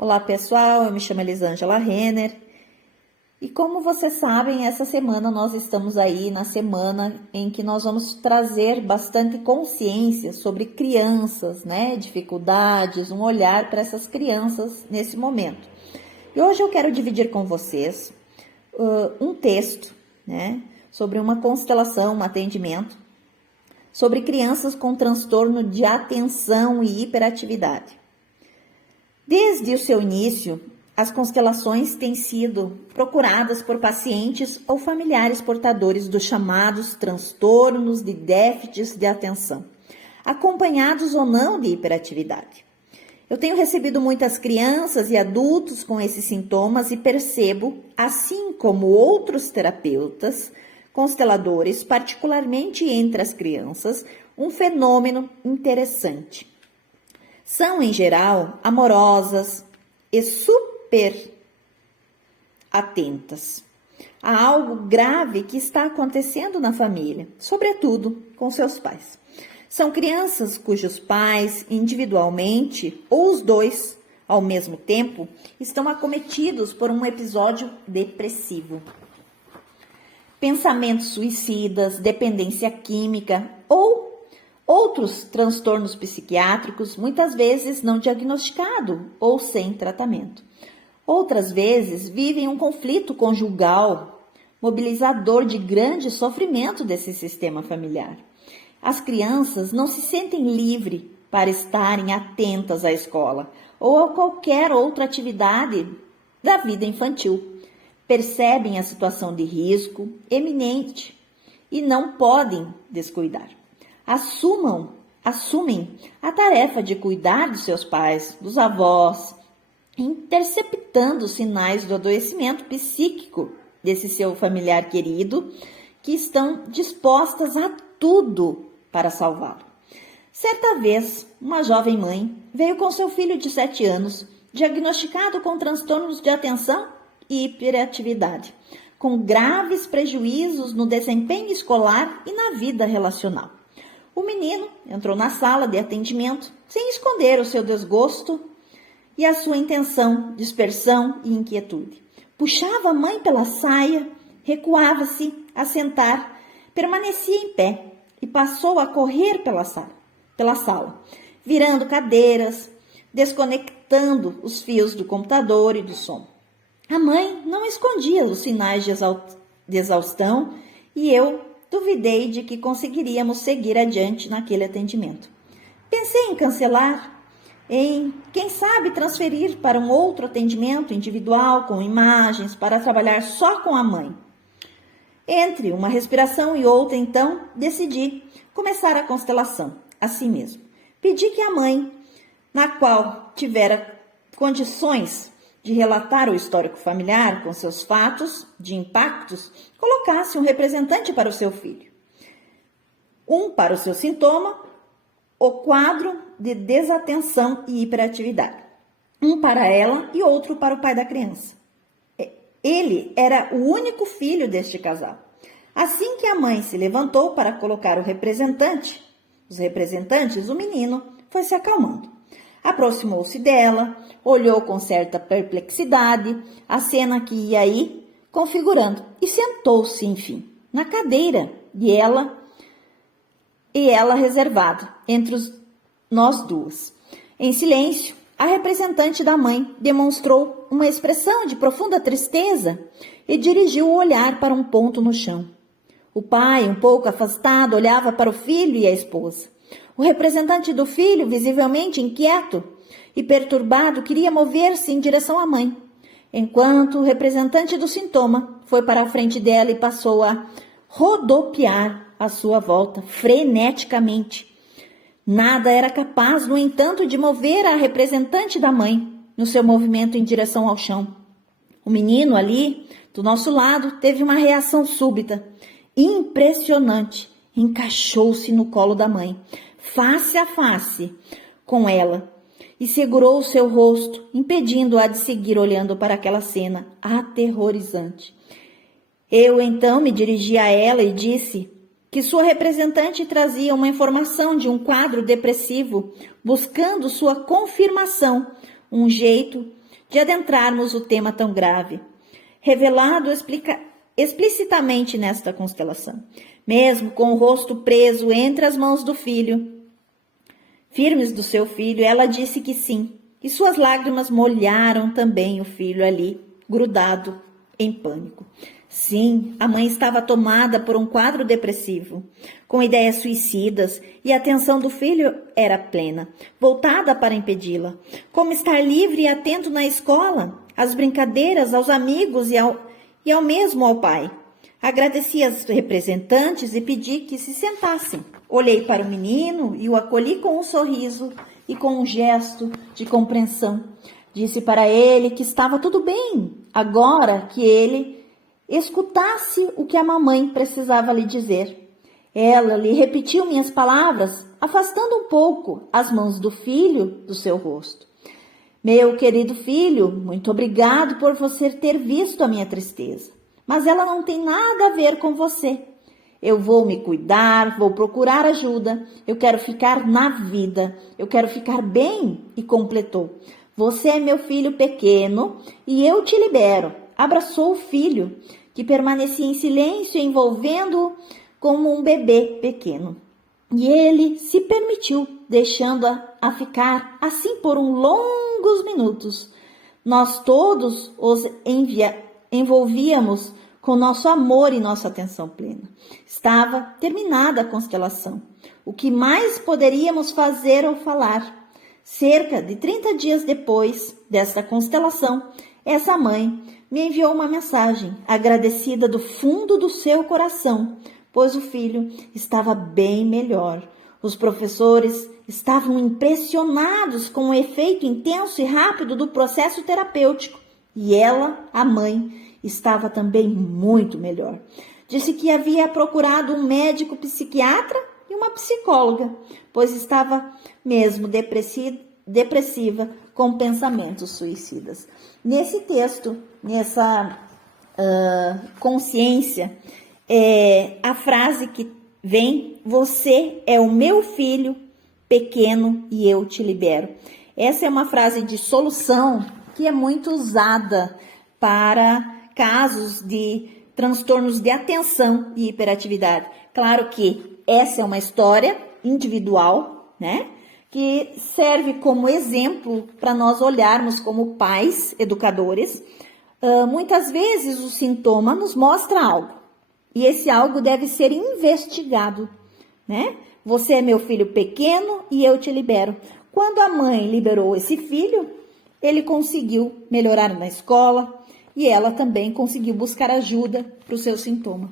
Olá pessoal, eu me chamo Elisângela Renner e como vocês sabem, essa semana nós estamos aí na semana em que nós vamos trazer bastante consciência sobre crianças, né? Dificuldades, um olhar para essas crianças nesse momento. E hoje eu quero dividir com vocês um texto, né? Sobre uma constelação, um atendimento, sobre crianças com transtorno de atenção e hiperatividade. Desde o seu início, as constelações têm sido procuradas por pacientes ou familiares portadores dos chamados transtornos de déficits de atenção, acompanhados ou não de hiperatividade. Eu tenho recebido muitas crianças e adultos com esses sintomas e percebo, assim como outros terapeutas, consteladores, particularmente entre as crianças, um fenômeno interessante. São, em geral, amorosas e super atentas a algo grave que está acontecendo na família, sobretudo com seus pais. São crianças cujos pais, individualmente, ou os dois, ao mesmo tempo, estão acometidos por um episódio depressivo. Pensamentos suicidas, dependência química ou outros transtornos psiquiátricos, muitas vezes não diagnosticado ou sem tratamento. Outras vezes vivem um conflito conjugal, mobilizador de grande sofrimento desse sistema familiar. As crianças não se sentem livres para estarem atentas à escola ou a qualquer outra atividade da vida infantil. Percebem a situação de risco eminente e não podem descuidar. Assumem a tarefa de cuidar dos seus pais, dos avós, interceptando sinais do adoecimento psíquico desse seu familiar querido, que estão dispostas a tudo para salvá-lo. Certa vez, uma jovem mãe veio com seu filho de 7 anos, diagnosticado com transtornos de atenção e hiperatividade, com graves prejuízos no desempenho escolar e na vida relacional. O menino entrou na sala de atendimento sem esconder o seu desgosto e a sua intenção, dispersão e inquietude. Puxava a mãe pela saia, recuava-se a sentar, permanecia em pé e passou a correr pela sala, virando cadeiras, desconectando os fios do computador e do som. A mãe não escondia os sinais de exaustão e eu duvidei de que conseguiríamos seguir adiante naquele atendimento. Pensei em cancelar, em, quem sabe, transferir para um outro atendimento individual com imagens para trabalhar só com a mãe. Entre uma respiração e outra, então, decidi começar a constelação, assim mesmo. Pedi que a mãe, na qual tivera condições de relatar o histórico familiar com seus fatos de impactos, colocasse um representante para o seu filho. Um para o seu sintoma, o quadro de desatenção e hiperatividade. Um para ela e outro para o pai da criança. Ele era o único filho deste casal. Assim que a mãe se levantou para colocar os representantes, o menino foi se acalmando. Aproximou-se dela, olhou com certa perplexidade a cena que ia aí configurando e sentou-se, enfim, na cadeira e ela reservada entre nós duas. Em silêncio, a representante da mãe demonstrou uma expressão de profunda tristeza e dirigiu o olhar para um ponto no chão. O pai, um pouco afastado, olhava para o filho e a esposa. O representante do filho, visivelmente inquieto e perturbado, queria mover-se em direção à mãe, enquanto o representante do sintoma foi para a frente dela e passou a rodopiar à sua volta, freneticamente. Nada era capaz, no entanto, de mover a representante da mãe no seu movimento em direção ao chão. O menino ali, do nosso lado, teve uma reação súbita, impressionante. Encaixou-se no colo da mãe, face a face com ela, e segurou o seu rosto, impedindo-a de seguir olhando para aquela cena aterrorizante. Eu, então, me dirigi a ela e disse que sua representante trazia uma informação de um quadro depressivo, buscando sua confirmação, um jeito de adentrarmos o tema tão grave, revelado explicitamente nesta constelação. Mesmo com o rosto preso entre as mãos do filho, firmes do seu filho, ela disse que sim, e suas lágrimas molharam também o filho ali, grudado em pânico. Sim, a mãe estava tomada por um quadro depressivo, com ideias suicidas, e a atenção do filho era plena, voltada para impedi-la. Como estar livre e atento na escola, às brincadeiras, aos amigos e ao mesmo ao pai. Agradeci às representantes e pedi que se sentassem. Olhei para o menino e o acolhi com um sorriso e com um gesto de compreensão. Disse para ele que estava tudo bem, agora que ele escutasse o que a mamãe precisava lhe dizer. Ela lhe repetiu minhas palavras, afastando um pouco as mãos do filho do seu rosto. Meu querido filho, muito obrigado por você ter visto a minha tristeza, mas ela não tem nada a ver com você. Eu vou me cuidar, vou procurar ajuda, eu quero ficar na vida, eu quero ficar bem, e completou. Você é meu filho pequeno e eu te libero. Abraçou o filho, que permanecia em silêncio, envolvendo-o como um bebê pequeno. E ele se permitiu, deixando-a a ficar assim por longos minutos. Nós todos os envolvíamos com nosso amor e nossa atenção plena. Estava terminada a constelação. O que mais poderíamos fazer ou falar? Cerca de 30 dias depois desta constelação, essa mãe me enviou uma mensagem, agradecida do fundo do seu coração, pois o filho estava bem melhor. Os professores estavam impressionados com o efeito intenso e rápido do processo terapêutico. E ela, a mãe, estava também muito melhor. Disse que havia procurado um médico psiquiatra e uma psicóloga, pois estava mesmo depressiva com pensamentos suicidas. Nesse texto, nessa consciência, a frase que vem: você é o meu filho pequeno e eu te libero. Essa é uma frase de solução que é muito usada para casos de transtornos de atenção e hiperatividade. Claro que essa é uma história individual, né? Que serve como exemplo para nós olharmos como pais, educadores. Muitas vezes o sintoma nos mostra algo, e esse algo deve ser investigado, né? Você é meu filho pequeno e eu te libero. Quando a mãe liberou esse filho, ele conseguiu melhorar na escola e ela também conseguiu buscar ajuda para o seu sintoma.